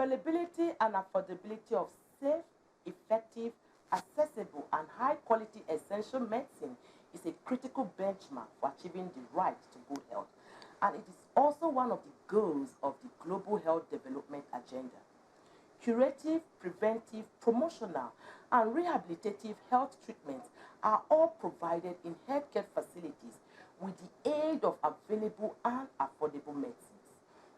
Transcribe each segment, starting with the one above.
availability and affordability of safe, effective, accessible, and high-quality essential medicine is a critical benchmark for achieving the right to good health, and it is also one of the goals of the Global Health Development Agenda. Curative, preventive, promotional, and rehabilitative health treatments are all provided in healthcare facilities with the aid of available and affordable medicines.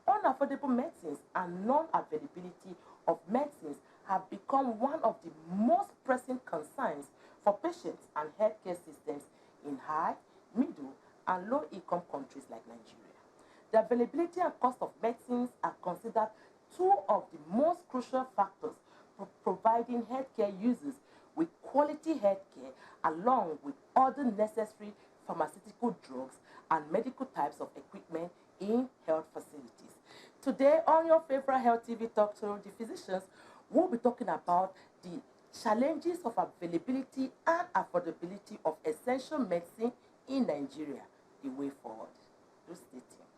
Unaffordable medicines and non-availability of medicines have become one of the most pressing concerns for patients and healthcare systems in high, middle, and low-income countries like Nigeria. The availability and cost of medicines are considered two of the most crucial factors for providing healthcare users with quality healthcare, along with other necessary pharmaceutical drugs and medical types of equipment in health facilities. Today on your favorite health TV talk show, The Physicians, we'll be talking about the challenges of availability and affordability of essential medicine in Nigeria, the way forward. Do stay tuned.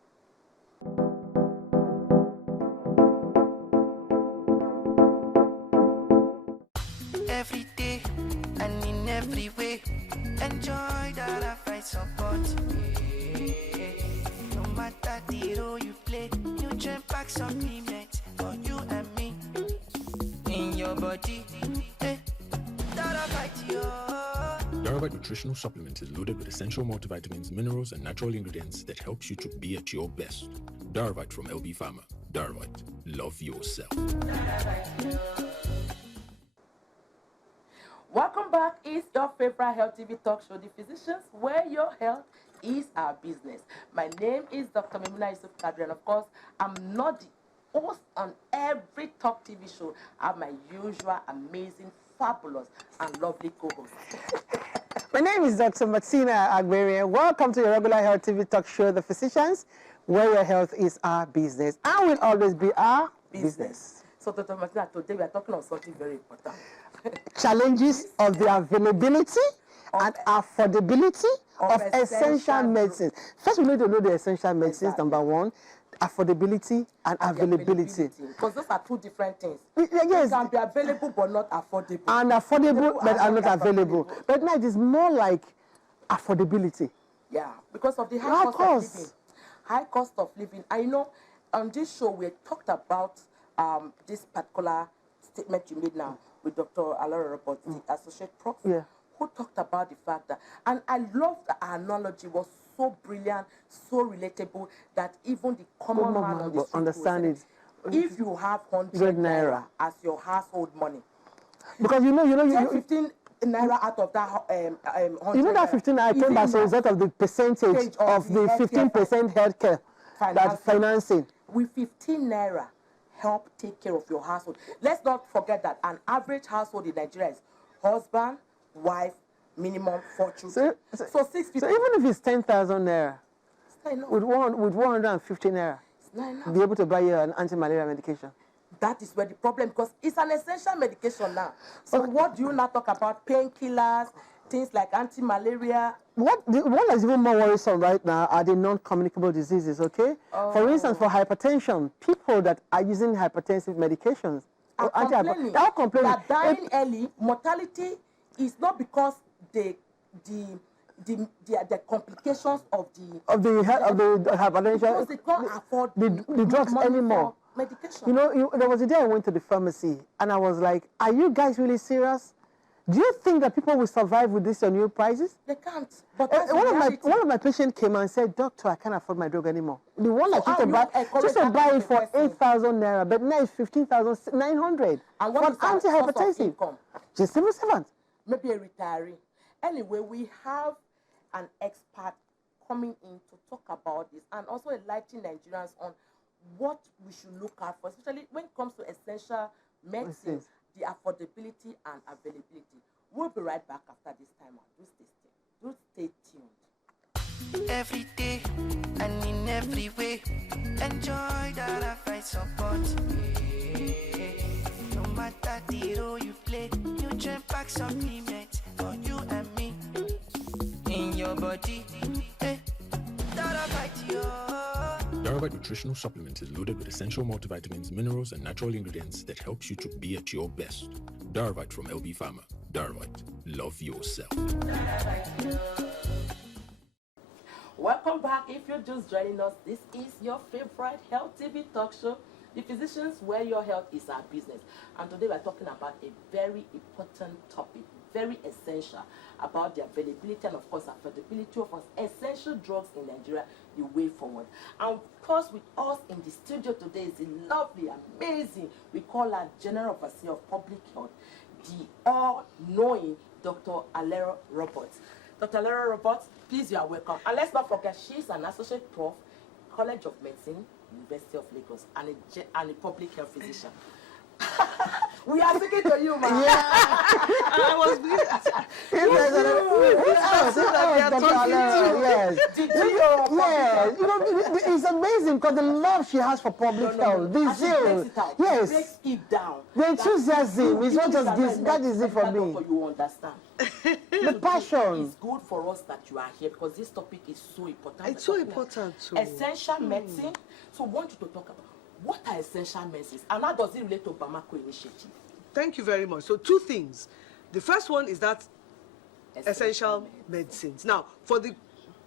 Every day and in every way, enjoy that I fight support. No matter the role you play, nutrient pack supplement for you and me. In your body, that I fight you. Darabite nutritional supplement is loaded with essential multivitamins, minerals, and natural ingredients that helps you to be at your best. Darabite from LB Pharma. Darabite, love yourself. Welcome back. It's your favorite health TV talk show, The Physicians, where your health is our business. My name is Dr. Mimuna Yusuf Kadri, and of course, I'm not the host on every talk TV show. I have my usual, amazing, fabulous, and lovely co-host. My name is Dr. Martina Agberian. Welcome to your regular health TV talk show, The Physicians, where your health is our business and will always be our business. So, Dr. Martina, today we are talking on something very important. Challenges of the availability and affordability of essential medicines. First, we need to know the essential medicines, number one, affordability and availability. Because those are two different things. Yes. It can be available but not affordable. And affordable but are not available. But now it is more like affordability. Yeah, because of the high cost of living. High cost of living. I know on this show we talked about this particular statement you made now with Dr. ALERO, the associate prof, who talked about the fact that, and I love the analogy, was so brilliant, so relatable, that even the common man on the street understand it. If you have 100 naira as your household money, because you know, 15 naira out of that 100. You know that 15 naira came as a result of the percentage of the 15% healthcare financing. With 15 naira, help take care of your household. Let's not forget that an average household in Nigeria is husband, wife, minimum 4 children. So 6 people. So even if it's 10,000 naira, with 150 naira, be able to buy you an anti-malaria medication. That is where the problem, because it's an essential medication now. So what do you now talk about? Painkillers, things like anti-malaria. What is even more worrisome right now are the non-communicable diseases, okay? For instance, for hypertension, people that are using hypertensive medications are complaining that dying early, mortality is not because the complications of the hypertension, because they can't afford the drugs anymore. Medication. You know, there was a day I went to the pharmacy and I was like, are you guys really serious? Do you think that people will survive with this new prices? They can't. But one of my patients came and said, "Doctor, I can't afford my drug anymore. The one I used to buy it for 8,000 naira, but now it's 15,900 for an antihypertensive. She's civil servant. Maybe a retiree. Anyway, we have an expert coming in to talk about this and also enlighten Nigerians on what we should look out for, especially when it comes to essential medicine, the affordability and availability. We'll be right back after this time out. Do stay tuned. Every day and in every way, enjoy that I fight support. No matter the role you play, nutrient pack supplement for you and me. In your body, that I fight you. Darvite nutritional supplement is loaded with essential multivitamins, minerals, and natural ingredients that helps you to be at your best. Darvite from LB Pharma. Darvite, love yourself. Welcome back. If you're just joining us, this is your favorite health TV talk show, The Physicians, where your health is our business. And today we're talking about a very important topic, very essential, about the availability and of course affordability of essential drugs in Nigeria, the way forward. And of course with us in the studio today is the lovely, amazing, we call her General Overseer of Public Health, the all-knowing Dr. ALERO Roberts. Dr. ALERO Roberts, please, you are welcome. And let's not forget, she's an associate prof, College of Medicine, University of Lagos, and a public health physician. We are speaking to you, man. Yeah. I was it's amazing because the love she has for public health, the zeal, yes, breaks it down. The enthusiasm is not just this. That is it for me. You understand? The passion. It's good for us that you are here because this topic is so important. It's so important too. Essential medicine. So I want you to talk about what are essential medicines and how does it relate to Bamako initiative? Thank you very much. So 2 things. The first one is that essential medicines. Now,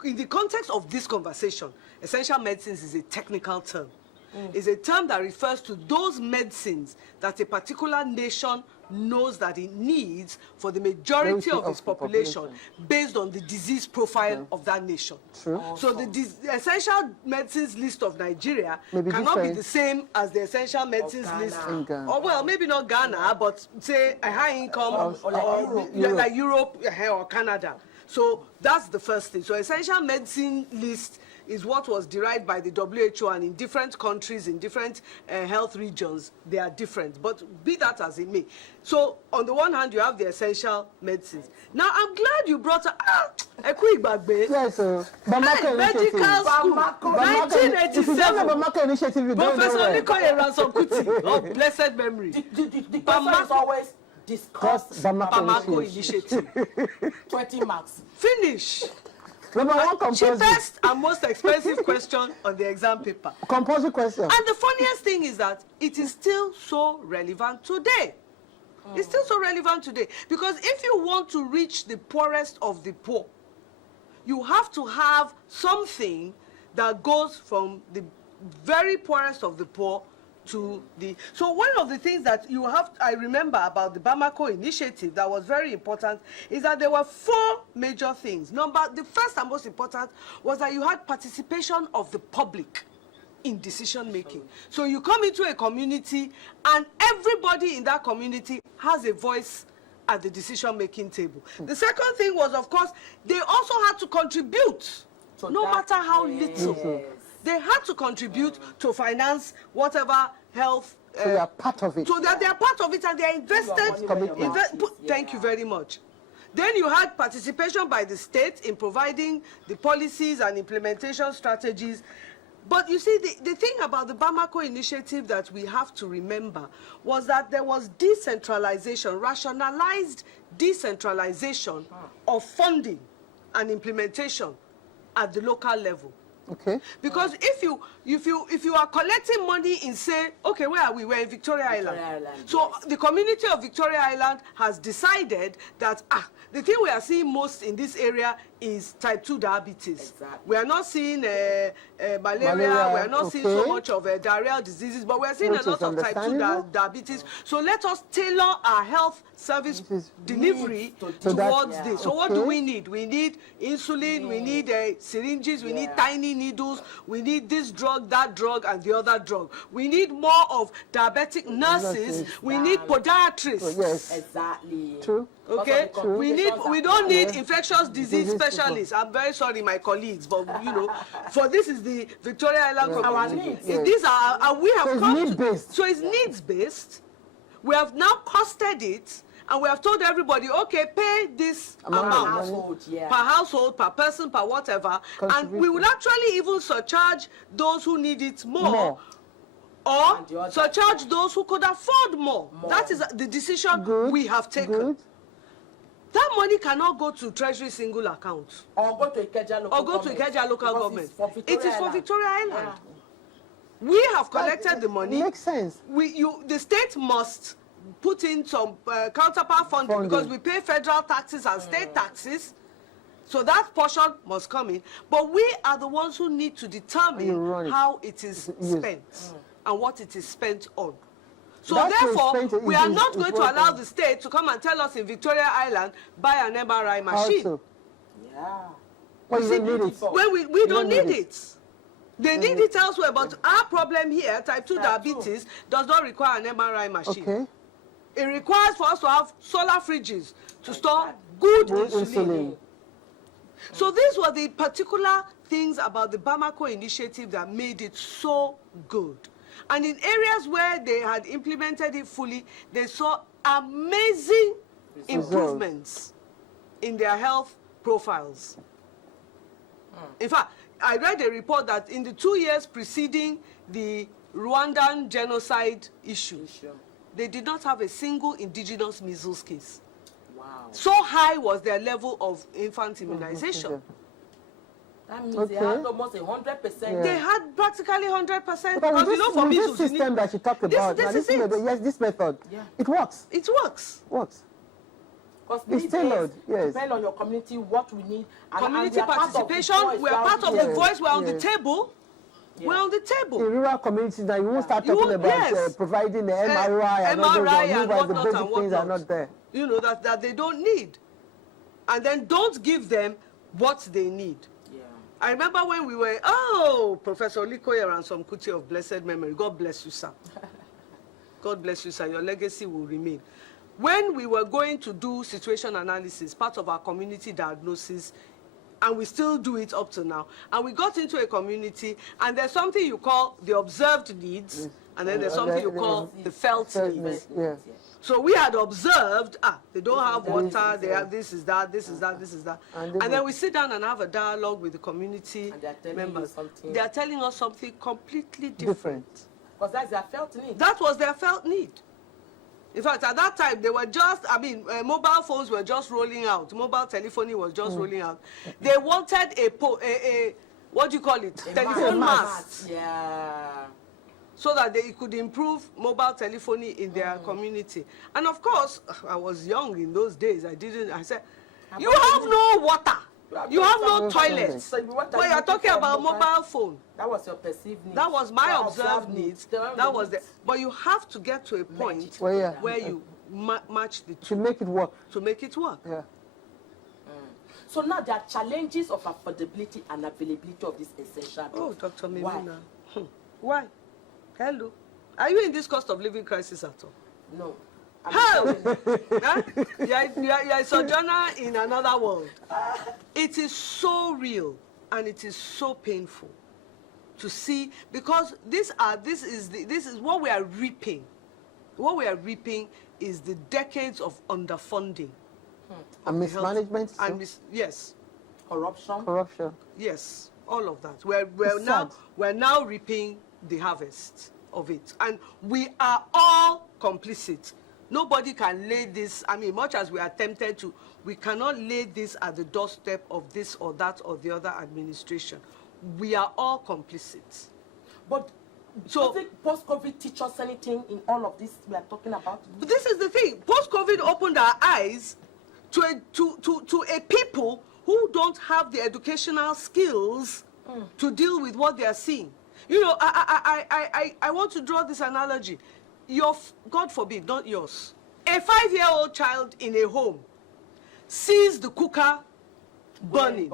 in the context of this conversation, essential medicines is a technical term. It's a term that refers to those medicines that a particular nation knows that it needs for the majority of its population based on the disease profile of that nation. True. So the essential medicines list of Nigeria cannot be the same as the essential medicines list. Or well, maybe not Ghana, but say a high income or like Europe or Canada. So that's the first thing. So essential medicine list is what was derived by the WHO, and in different countries, in different health regions, they are different. But be that as it may. So on the one hand, you have the essential medicines. Now, I'm glad you brought a quick bagbe. Yes, sir. Bamako Medical School, 1987. Bamako initiative. Professor Nikoye Ransom Kuti, of blessed memory. The question is always discuss Bamako initiative. 20 marks. Finish. #1 cheapest and most expensive question on the exam paper. Compulsory question. And the funniest thing is that it is still so relevant today. It's still so relevant today. Because if you want to reach the poorest of the poor, you have to have something that goes from the very poorest of the poor to the... So one of the things that I remember about the Bamako initiative that was very important is that there were 4 major things. The first and most important was that you had participation of the public in decision making. So you come into a community and everybody in that community has a voice at the decision making table. The second thing was, of course, they also had to contribute, no matter how little. They had to contribute to finance whatever health. So they are part of it. So that they are part of it and they are invested. Thank you very much. Then you had participation by the state in providing the policies and implementation strategies. But you see, the thing about the Bamako initiative that we have to remember was that there was decentralization, rationalized decentralization of funding and implementation at the local level. Okay. Because if you are collecting money in, say, okay, where are we? We're in Victoria Island. So the community of Victoria Island has decided that the thing we are seeing most in this area is type 2 diabetes. Exactly. We are not seeing malaria. We are not seeing so much of diarrheal diseases, but we are seeing a lot of type 2 diabetes. So let us tailor our health service delivery towards this. So what do we need? We need insulin, we need syringes, we need tiny needles, we need this drug, that drug, and the other drug. We need more of diabetic nurses, we need podiatrists. Yes. Exactly. True. Okay, we don't need infectious disease specialists. I'm very sorry, my colleagues, but you know, for this is the Victoria Island community. These are, and we have so it's needs based. We have now costed it, and we have told everybody, okay, pay this amount per household, per person, per whatever, and we will actually even surcharge those who need it more. Or surcharge those who could afford more. That is the decision we have taken. That money cannot go to Treasury single account. Or go to Ikeja local government. It is for Victoria Island. We have collected the money. Makes sense. The state must put in some counterpart funding because we pay federal taxes and state taxes. So that portion must come in. But we are the ones who need to determine how it is spent and what it is spent on. So therefore, we are not going to allow the state to come and tell us in Victoria Island, buy an MRI machine. Also. Yeah. Well, you don't need it. When we don't need it. They need it elsewhere, but our problem here, type 2 diabetes, does not require an MRI machine. Okay. It requires for us to have solar fridges to store good insulin. So these were the particular things about the Bamako initiative that made it so good. And in areas where they had implemented it fully, they saw amazing improvements in their health profiles. In fact, I read a report that in the 2 years preceding the Rwandan genocide issue, they did not have a single indigenous measles case. Wow. So high was their level of infant immunization. That means they had almost 100%. They had practically 100%. Because you know, for measles, this system that you talked about, this method, it works. It works. Works. Because it's tailored, depend on your community, what we need. Community participation, we are part of the voice, we're on the table. We're on the table. In rural communities now, you won't start talking about providing the MRI and whatnot, the basic things are not there. You know, that they don't need. And then don't give them what they need. Yeah. I remember when we were, Professor Olikoye and some Kuti of blessed memory. God bless you, sir. God bless you, sir. Your legacy will remain. When we were going to do situation analysis, part of our community diagnosis, and we still do it up to now, and we got into a community, and there's something you call the observed needs, and then there's something you call the felt needs. So we had observed, they don't have water, they have this is that, this is that, this is that. And then we sit down and have a dialogue with the community members. They are telling us something completely different. Because that's their felt need. That was their felt need. In fact, at that time, they were just, mobile phones were just rolling out. Mobile telephony was just rolling out. They wanted a what do you call it? Telephone mast. Yeah. So that they could improve mobile telephony in their community. And of course, I was young in those days. I said, you have no water. You have no toilets. So well, you're talking about mobile phone. That was your perceived need. That was my observed needs. That was the. But you have to get to a point where you match the two. To make it work. To make it work. Yeah. So now there are challenges of affordability and availability of this essential goods. Oh, Dr. Mimina. Why? Hello. Are you in this cost of living crisis at all? No. How? You're a sojourner in another world. It is so real and it is so painful to see, because this is what we are reaping. What we are reaping is the decades of underfunding. And mismanagement. And yes. Corruption. Yes, all of that. We're now reaping the harvest of it, and we are all complicit. Nobody can lay this, much as we are tempted to, we cannot lay this at the doorstep of this or that or the other administration. We are all complicit. But does post-COVID teach us anything in all of this we are talking about? But this is the thing. Post-COVID opened our eyes to a people who don't have the educational skills to deal with what they are seeing. You know, I want to draw this analogy. God forbid, not yours. A 5-year-old child in a home sees the cooker burning.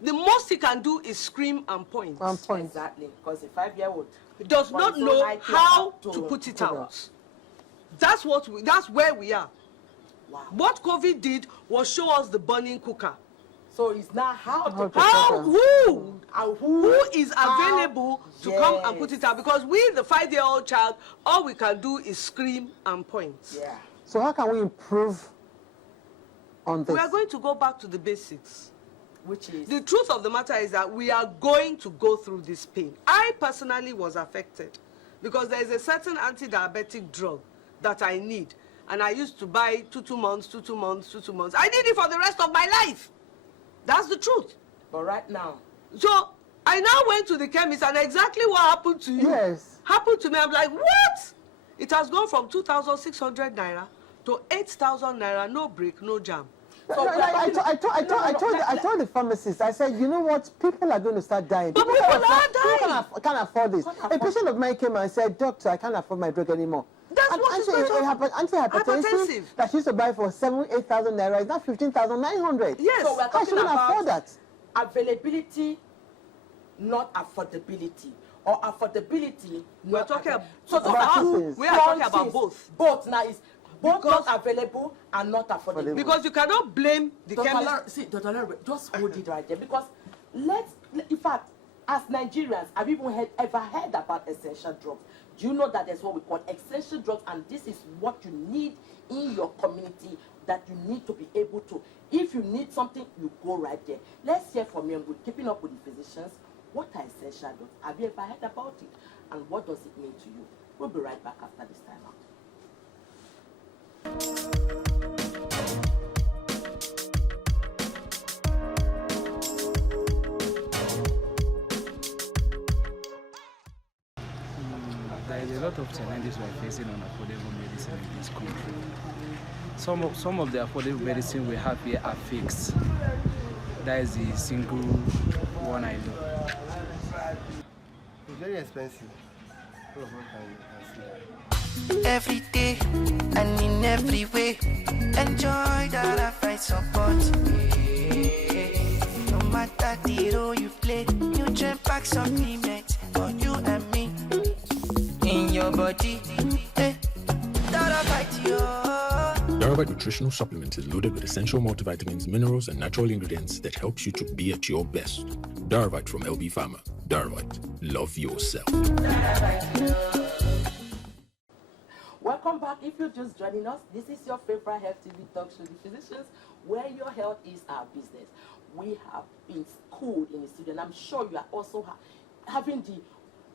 The most he can do is scream and point. Exactly, because a 5-year-old does not know how to put it out. That's where we are. Wow. What COVID did was show us the burning cooker. So it's now who is available to come and put it out, because we, the 5-year-old child, all we can do is scream and point. Yeah. So how can we improve on this? We are going to go back to the basics. Which is? The truth of the matter is that we are going to go through this pain. I personally was affected because there is a certain anti-diabetic drug that I need, and I used to buy 2 months. I need it for the rest of my life. That's the truth. But right now. So I now went to the chemist, and exactly what happened to you happened to me. I'm like, what? It has gone from 2,600 naira to 8,000 naira, no break, no jam. So I told the pharmacist, I said, you know what, people are going to start dying. But people are dying. People can't afford this. A patient of mine came and said, doctor, I can't afford my drug anymore. That's what antihypertensive that she used to buy for 7,000, 8,000 naira is now 15,900. Yes. So we're talking about afford that. Availability, not affordability. Or affordability, we're talking about we are talking about both. Both now is both not available and not affordable. Because you cannot blame the chemist. See, Dr. Lero, just hold it right there. Because in fact, as Nigerians, have you ever heard about essential drugs? Do you know that there's what we call essential drugs, and this is what you need in your community, that you need to be able to, if you need something, you go right there. Let's hear from you, and keeping up with the physicians. What are essential drugs? Have you ever heard about it? And what does it mean to you? We'll be right back after this time out. There is a lot of challenges we are facing on affordable medicine in this country. Some of the affordable medicine we have here are fixed. That is the single one I know. It's very expensive. All of us can see that. Every day and in every way, enjoy that I fight support. No matter the role you play, nutrient pack supplements for you and me. In your body, that I fight you. Darvite nutritional supplement is loaded with essential multivitamins, minerals, and natural ingredients that helps you to be at your best. Darvite from LB Pharma. Darvite, love yourself. Welcome back. If you're just joining us, this is your favorite Health TV talk show, The Physicians, where your health is our business. We have been schooled in the studio, and I'm sure you are also having the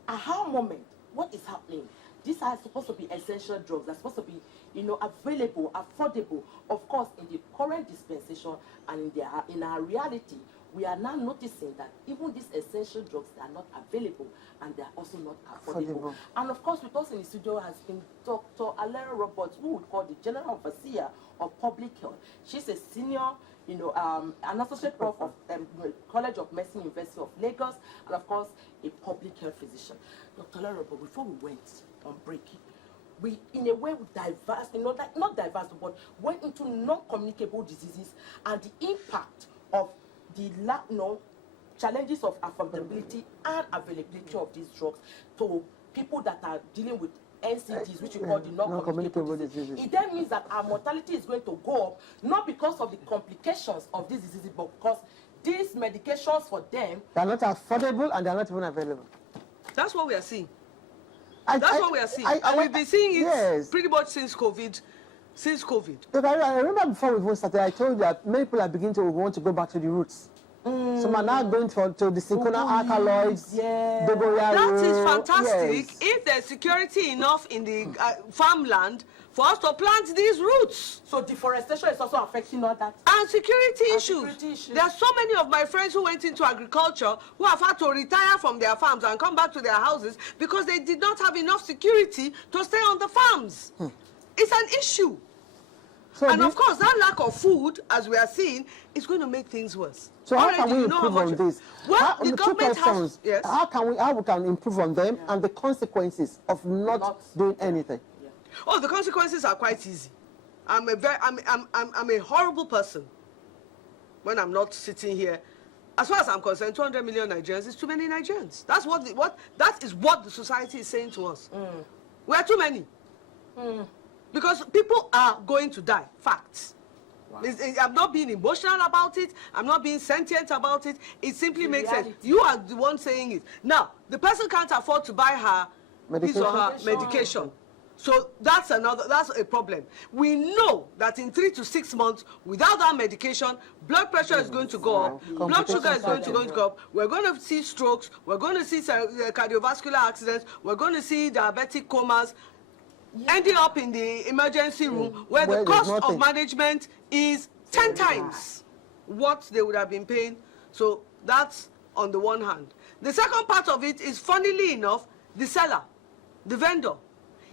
aha moment. What is happening? These are supposed to be essential drugs. They're supposed to be, available, affordable. Of course, in the current dispensation and in our reality, we are now noticing that even these essential drugs are not available, and they are also not affordable. And of course, with us in the studio has been Dr. ALERO, who we call the General Overseer of Public Health. She's a senior, an associate prof of College of Medicine, University of Lagos, and of course, a public health physician. Dr. ALERO, before we went on break, we, in a way, diverse, not diverse, but went into non-communicable diseases and the impact of the challenges of affordability and availability of these drugs to people that are dealing with NCDs, which we call the non-communicable diseases. It then means that our mortality is going to go up, not because of the complications of these diseases, but because these medications for them, they're not affordable and they're not even available. That's what we are seeing. That's what we are seeing. And we've been seeing it pretty much since COVID. Look, I remember before we even started, I told you that many people are beginning to want to go back to the roots. Some are now going to the cinchona alkaloids, That is fantastic. If there's security enough in the farmland for us to plant these roots. So deforestation is also affecting all that. And security issues. There are so many of my friends who went into agriculture who have had to retire from their farms and come back to their houses because they did not have enough security to stay on the farms. It's an issue. So and of course, that lack of food, as we are seeing, is going to make things worse. So how can we improve on this? Well, the government has... Yes. How we can improve on them and the consequences of not doing anything? Oh, the consequences are quite easy. I'm a horrible person when I'm not sitting here. As far as I'm concerned, 200 million Nigerians is too many Nigerians. That is what the society is saying to us. We are too many. Because people are going to die. Facts. Wow. I'm not being emotional about it. I'm not being sentient about it. It simply makes sense. You are the one saying it. Now, the person can't afford to buy her his or her medication. So that's a problem. We know that in 3 to 6 months, without that medication, blood pressure is going to go up, blood sugar is going to go up, we're going to see strokes, we're going to see cardiovascular accidents, we're going to see diabetic comas, ending up in the emergency room where the cost of management is 10 times what they would have been paying. So that's on the one hand. The second part of it is, funnily enough, the seller, the vendor.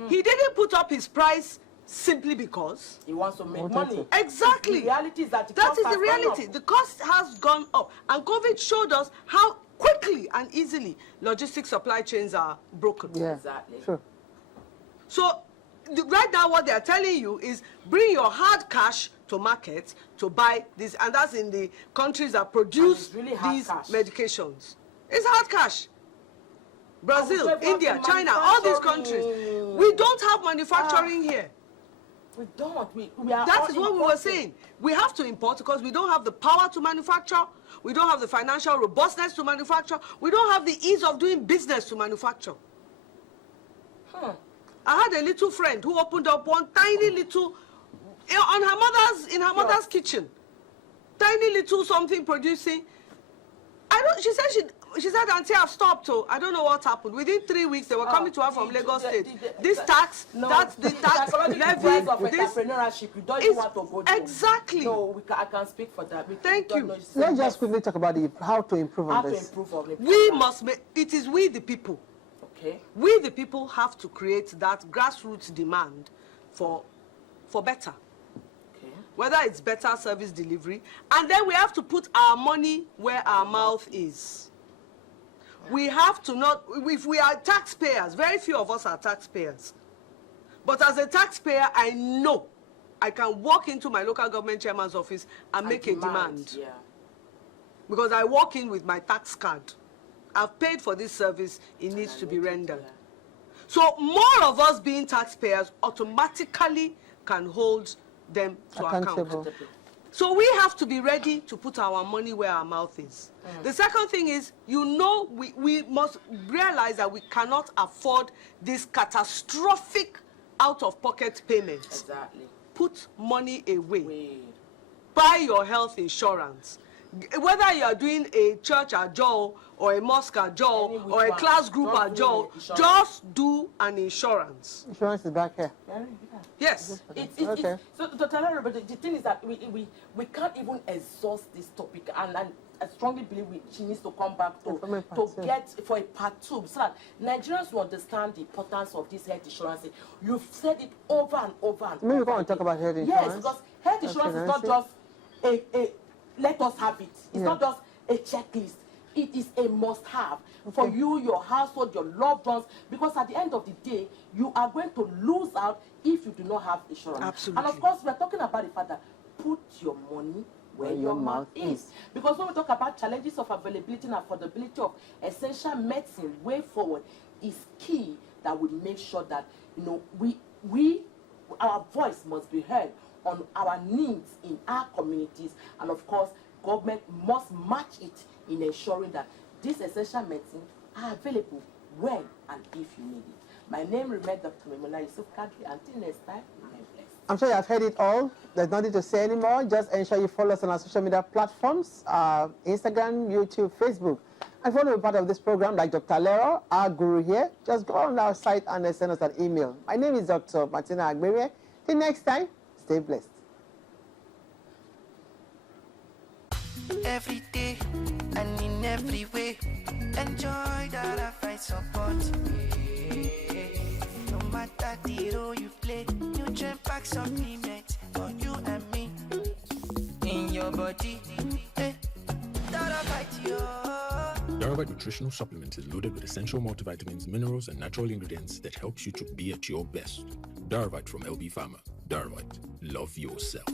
He didn't put up his price simply because he wants to make money. Exactly. The reality is that that is the reality. The cost has gone up, and COVID showed us how quickly and easily logistics supply chains are broken. Yeah, exactly. Sure. So right now what they are telling you is bring your hard cash to market to buy this, and that's in the countries that produce really these medications. It's hard cash. Brazil, India, China, all these countries. We don't have manufacturing here. We don't. We are. That is what we were saying. We have to import because we don't have the power to manufacture. We don't have the financial robustness to manufacture. We don't have the ease of doing business to manufacture. I had a little friend who opened up one tiny little, in her mother's kitchen, tiny little something producing. She said, Auntie, I've stopped. So I don't know what happened. Within 3 weeks, they were coming to her from Lagos State. This tax, that's the tax levy. Of entrepreneurship, you don't even want to go to. Exactly. No, I can speak for that. Thank you. Let's just quickly talk about how to improve on this. We must make, it is we the people. Okay. We the people have to create that grassroots demand for better. Whether it's better service delivery, and then we have to put our money where our mouth is. We have to not, if we are taxpayers, very few of us are taxpayers. But as a taxpayer, I know I can walk into my local government chairman's office and make a demand. Yeah. Because I walk in with my tax card. I've paid for this service, it needs to be rendered. Yeah. So more of us being taxpayers automatically can hold them to account. So we have to be ready to put our money where our mouth is. The second thing is, we must realize that we cannot afford this catastrophic out-of-pocket payments. Exactly. Put money away. Buy your health insurance. Whether you are doing a church ajo or a mosque ajo or a class group ajo, just do an insurance. Insurance is back here. Yes. Okay. So, Dr. ALERO, but the thing is that we can't even exhaust this topic, and I strongly believe she needs to come back to get for a part 2, so that Nigerians will understand the importance of this health insurance. You've said it over and over and over. Maybe we're going to talk about health insurance. Yes, because health insurance is not just a let us have it. It's not just a checklist. It is a must-have for you, your household, your loved ones, because at the end of the day, you are going to lose out if you do not have insurance. Absolutely. And of course, we're talking about the fact that put your money where your mouth is. Because when we talk about challenges of availability and affordability of essential medicine way forward, is key that we make sure that, our voice must be heard on our needs in our communities, and of course, government must match it in ensuring that these essential medicines are available when and if you need it. My name remains Dr. Memona Yusuf Kadri. Until next time, remain blessed. I'm sure you have heard it all. There's nothing to say anymore. Just ensure you follow us on our social media platforms, Instagram, YouTube, Facebook. And if you want to be part of this program, like Dr. ALERO, our guru here, just go on our site and send us an email. My name is Dr. Martina Agberie. Till next time, stay blessed. Every day and in every way, enjoy that I find support. No matter the role you play, nutrient pack supplement for you and me. In your body, that I fight you. Darvite nutritional supplement is loaded with essential multivitamins, minerals, and natural ingredients that helps you to be at your best. Darvite from LB Pharma. Darvite, love yourself.